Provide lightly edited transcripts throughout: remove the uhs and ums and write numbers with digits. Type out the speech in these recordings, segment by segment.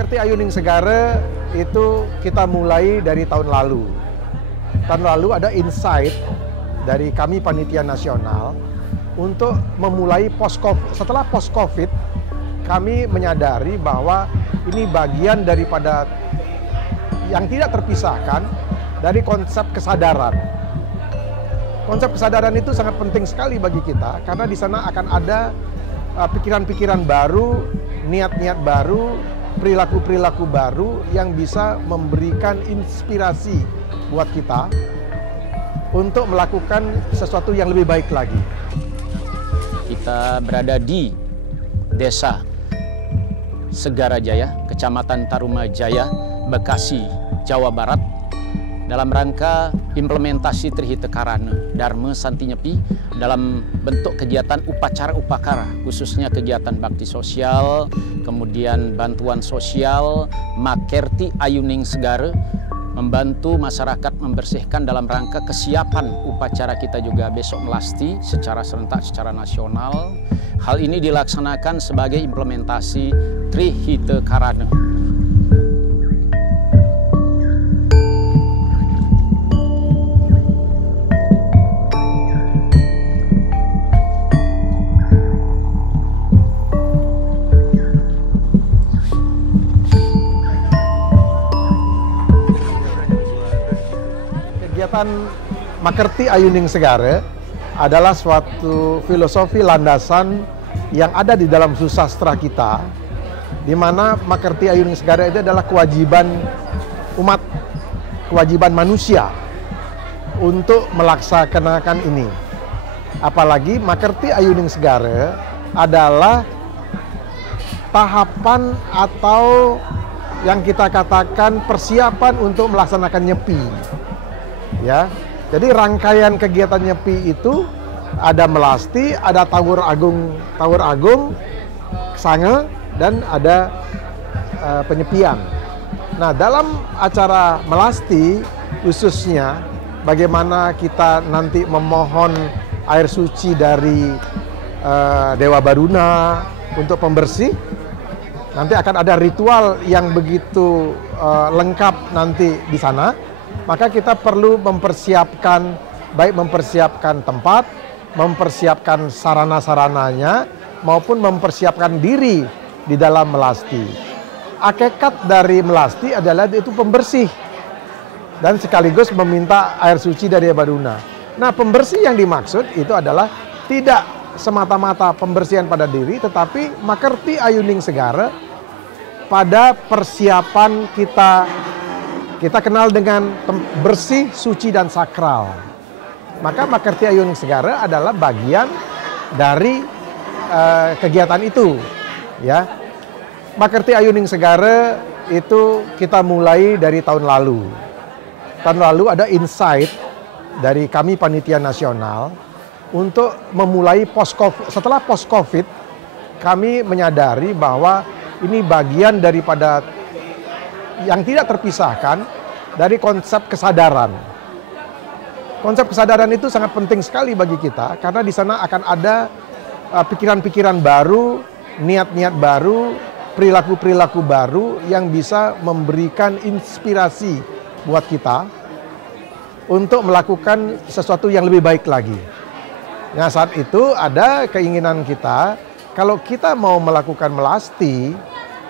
Makerti Ayuning Segara itu kita mulai dari tahun lalu. Tahun lalu ada insight dari kami Panitia Nasional untuk memulai setelah post-COVID, kami menyadari bahwa ini bagian daripada yang tidak terpisahkan dari konsep kesadaran. Konsep kesadaran itu sangat penting sekali bagi kita karena di sana akan ada pikiran-pikiran baru, niat-niat baru, perilaku-perilaku baru yang bisa memberikan inspirasi buat kita untuk melakukan sesuatu yang lebih baik lagi. Kita berada di Desa Segarajaya, Kecamatan Tarumajaya, Bekasi, Jawa Barat, dalam rangka implementasi Trihita Karana Dharma Santi Nyepi dalam bentuk kegiatan upacara-upakara, khususnya kegiatan bakti sosial, kemudian bantuan sosial, Makerti Ayuning Segara, membantu masyarakat membersihkan dalam rangka kesiapan upacara kita juga besok melasti secara serentak, secara nasional. Hal ini dilaksanakan sebagai implementasi Trihita Karana. Kegiatan Makerti Ayuning Segara adalah suatu filosofi landasan yang ada di dalam susastra kita, di mana Makerti Ayuning Segara itu adalah kewajiban umat, kewajiban manusia untuk melaksanakan ini. Apalagi Makerti Ayuning Segara adalah tahapan atau yang kita katakan persiapan untuk melaksanakan nyepi. Ya, jadi rangkaian kegiatan nyepi itu ada melasti, ada tawur agung, sange, dan ada penyepian. Nah, dalam acara melasti khususnya bagaimana kita nanti memohon air suci dari Dewa Baruna untuk pembersih. Nanti akan ada ritual yang begitu lengkap nanti di sana. Maka kita perlu mempersiapkan, baik mempersiapkan tempat, mempersiapkan sarana-sarananya, maupun mempersiapkan diri di dalam melasti. Hakikat dari melasti adalah itu pembersih dan sekaligus meminta air suci dari Baruna. Nah, pembersih yang dimaksud itu adalah tidak semata-mata pembersihan pada diri, tetapi Makerti Ayuning Segara pada persiapan kita kenal dengan bersih, suci, dan sakral. Maka Makerti Ayuning Segara adalah bagian dari kegiatan itu. Ya, Makerti Ayuning Segara itu kita mulai dari tahun lalu. Tahun lalu ada insight dari kami Panitia Nasional untuk memulai setelah post-COVID, kami menyadari bahwa ini bagian daripada yang tidak terpisahkan dari konsep kesadaran. Konsep kesadaran itu sangat penting sekali bagi kita karena di sana akan ada pikiran-pikiran baru, niat-niat baru, perilaku-perilaku baru yang bisa memberikan inspirasi buat kita untuk melakukan sesuatu yang lebih baik lagi. Nah, saat itu ada keinginan kita kalau kita mau melakukan melasti,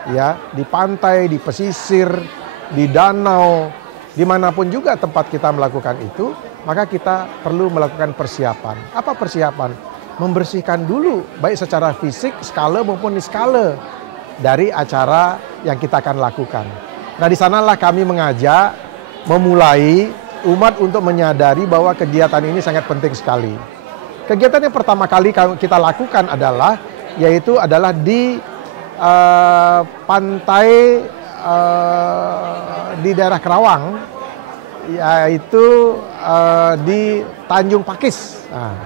ya, di pantai, di pesisir, di danau, dimanapun juga tempat kita melakukan itu, maka kita perlu melakukan persiapan. Apa persiapan? Membersihkan dulu, baik secara fisik, skala maupun niskala dari acara yang kita akan lakukan. Nah, di sanalah kami mengajak, memulai umat untuk menyadari bahwa kegiatan ini sangat penting sekali. Kegiatan yang pertama kali kita lakukan adalah di pantai di daerah Kerawang, yaitu di Tanjung Pakis. Nah,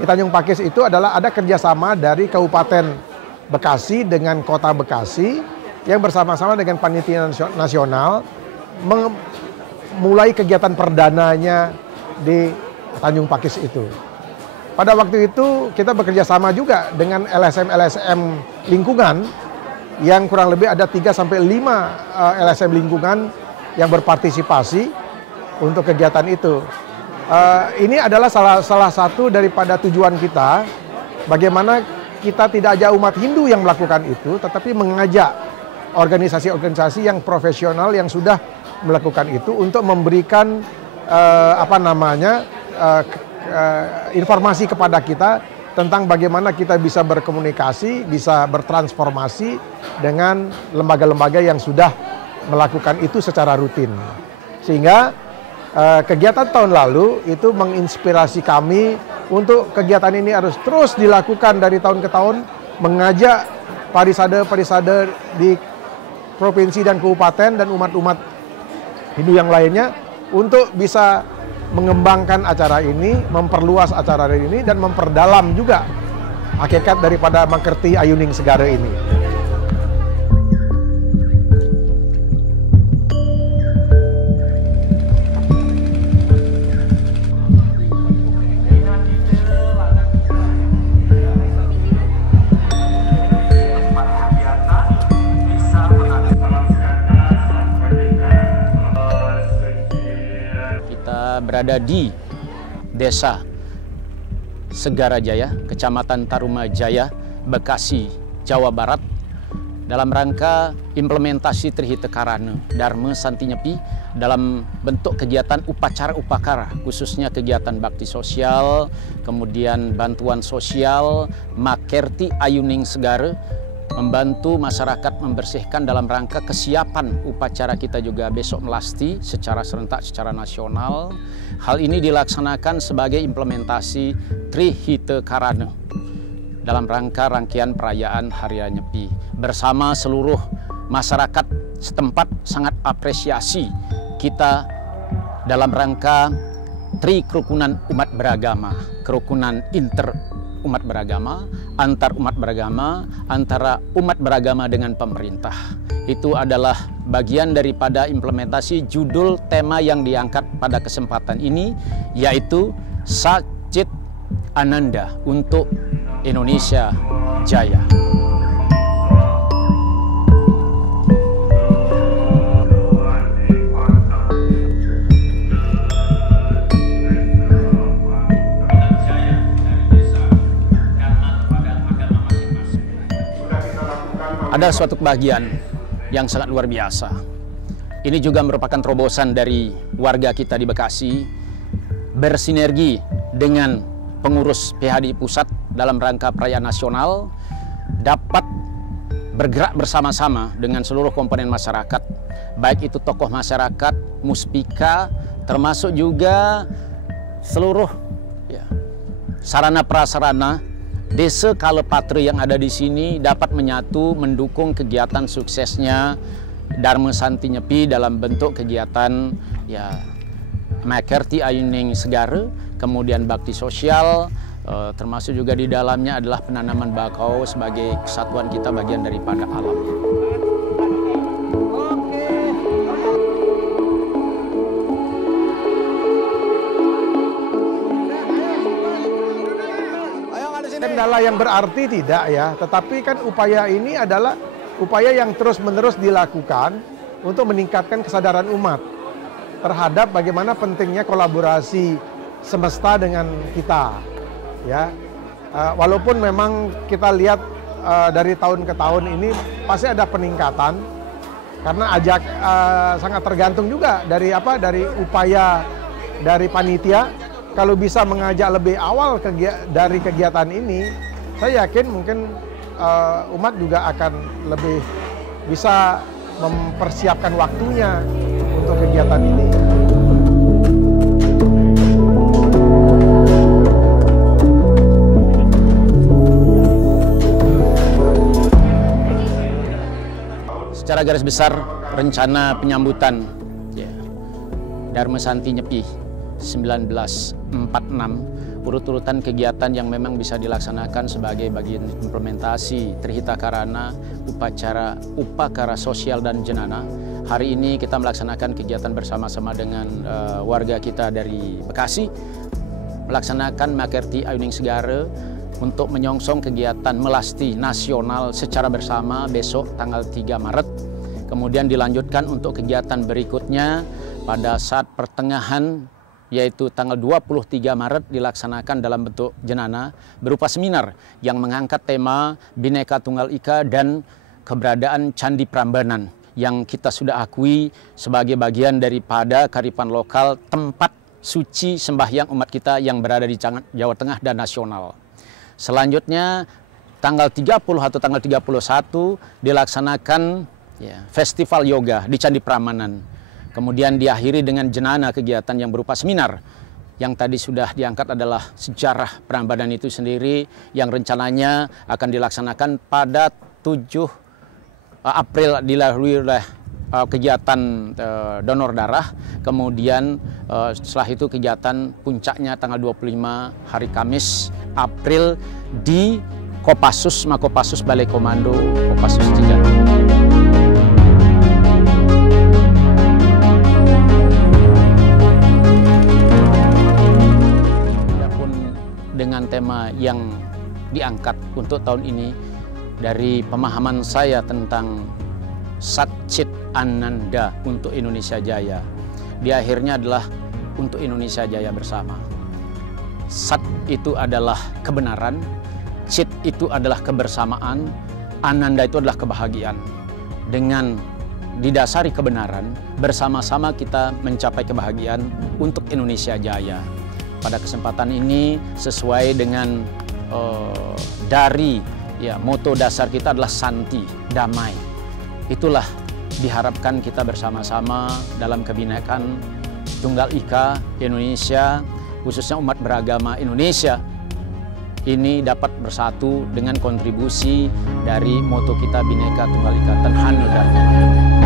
di Tanjung Pakis itu adalah ada kerjasama dari Kabupaten Bekasi dengan Kota Bekasi yang bersama-sama dengan Panitia Nasional memulai kegiatan perdananya di Tanjung Pakis itu. Pada waktu itu kita bekerja sama juga dengan LSM-LSM lingkungan yang kurang lebih ada 3-5 LSM lingkungan yang berpartisipasi untuk kegiatan itu. Ini adalah salah satu daripada tujuan kita, bagaimana kita tidak aja umat Hindu yang melakukan itu, tetapi mengajak organisasi-organisasi yang profesional yang sudah melakukan itu untuk memberikan informasi kepada kita tentang bagaimana kita bisa berkomunikasi, bisa bertransformasi dengan lembaga-lembaga yang sudah melakukan itu secara rutin. Sehingga kegiatan tahun lalu itu menginspirasi kami untuk kegiatan ini harus terus dilakukan dari tahun ke tahun, mengajak parisade-parisade di provinsi dan kabupaten dan umat-umat Hindu yang lainnya untuk bisa mengembangkan acara ini, memperluas acara ini, dan memperdalam juga hakikat daripada Makerti Ayuning Segara ini. Berada di Desa Segarajaya, Kecamatan Tarumajaya, Bekasi, Jawa Barat, dalam rangka implementasi Trihitekarana Dharma Santi Nyepi dalam bentuk kegiatan upacara-upakara, khususnya kegiatan bakti sosial, kemudian bantuan sosial, Makerti Ayuning Segara, membantu masyarakat membersihkan dalam rangka kesiapan upacara kita juga besok melasti secara serentak, secara nasional. Hal ini dilaksanakan sebagai implementasi Trihitekarana dalam rangka rangkaian perayaan Hari Raya Nyepi. Bersama seluruh masyarakat setempat sangat apresiasi kita dalam rangka kerukunan umat beragama, kerukunan umat beragama, antar umat beragama, antara umat beragama dengan pemerintah. Itu adalah bagian daripada implementasi judul tema yang diangkat pada kesempatan ini, yaitu Satchit Ananda untuk Indonesia Jaya. Ada suatu kebahagiaan yang sangat luar biasa. Ini juga merupakan terobosan dari warga kita di Bekasi, bersinergi dengan pengurus PHDI Pusat dalam rangka perayaan nasional, dapat bergerak bersama-sama dengan seluruh komponen masyarakat, baik itu tokoh masyarakat, muspika, termasuk juga seluruh sarana prasarana Desa Kalepatra yang ada di sini dapat menyatu mendukung kegiatan suksesnya Dharma Santi Nyepi dalam bentuk kegiatan Makerti Ayuning Segara, kemudian bakti sosial, termasuk juga di dalamnya adalah penanaman bakau sebagai kesatuan kita bagian daripada alam. Kendala yang berarti tidak ya, tetapi kan upaya ini adalah upaya yang terus-menerus dilakukan untuk meningkatkan kesadaran umat terhadap bagaimana pentingnya kolaborasi semesta dengan kita. Ya, walaupun memang kita lihat dari tahun ke tahun ini pasti ada peningkatan, karena sangat tergantung juga dari upaya dari panitia. Kalau bisa mengajak lebih awal dari kegiatan ini, saya yakin mungkin umat juga akan lebih bisa mempersiapkan waktunya untuk kegiatan ini. Secara garis besar, rencana penyambutan Dharma Santi Nyepi 1946, urut-urutan kegiatan yang memang bisa dilaksanakan sebagai bagian implementasi Trihitekarana, upakara sosial dan jenana. Hari ini kita melaksanakan kegiatan bersama-sama dengan warga kita dari Bekasi, melaksanakan Makerti Ayuning Segara untuk menyongsong kegiatan melasti nasional secara bersama besok tanggal 3 Maret. Kemudian dilanjutkan untuk kegiatan berikutnya pada saat pertengahan, yaitu tanggal 23 Maret dilaksanakan dalam bentuk jenana berupa seminar yang mengangkat tema Bhinneka Tunggal Ika dan keberadaan Candi Prambanan yang kita sudah akui sebagai bagian daripada kearifan lokal, tempat suci sembahyang umat kita yang berada di Jawa Tengah dan nasional. Selanjutnya tanggal 30 atau tanggal 31 dilaksanakan festival yoga di Candi Prambanan. Kemudian diakhiri dengan jenana kegiatan yang berupa seminar. Yang tadi sudah diangkat adalah sejarah Prambanan itu sendiri yang rencananya akan dilaksanakan pada 7 April dilalui oleh kegiatan donor darah. Kemudian setelah itu kegiatan puncaknya tanggal 25 hari Kamis April di Kopassus, Makopassus Balai Komando Kopassus Cijantung. Dengan tema yang diangkat untuk tahun ini, dari pemahaman saya tentang Sat Chit Ananda untuk Indonesia Jaya, di akhirnya adalah untuk Indonesia Jaya bersama. Sat itu adalah kebenaran, Chit itu adalah kebersamaan, Ananda itu adalah kebahagiaan. Dengan didasari kebenaran, bersama-sama kita mencapai kebahagiaan untuk Indonesia Jaya. Pada kesempatan ini sesuai dengan dari moto dasar kita adalah Santi, damai. Itulah diharapkan kita bersama-sama dalam Kebhinekaan Tunggal Ika Indonesia, khususnya umat beragama Indonesia, ini dapat bersatu dengan kontribusi dari moto kita Bhinneka Tunggal Ika Tanhanu Dharma.